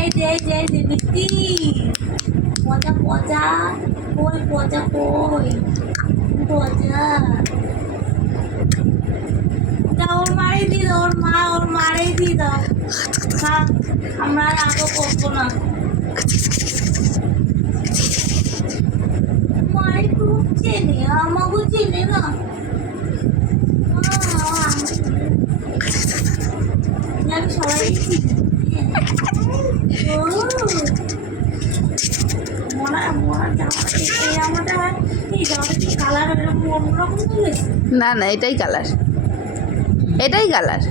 এই যে মিষ্টি পচা পচা কই পচা কই পচা ওর মারে দিয়ে দাও, ওর মারে দিয়ে দাও। থাক, আমরা আর আগে করবো না। মারে খুব চেনে, আমাকেও চেনে না। আমি সবাই না না, এটাই কালার, এটাই কালার।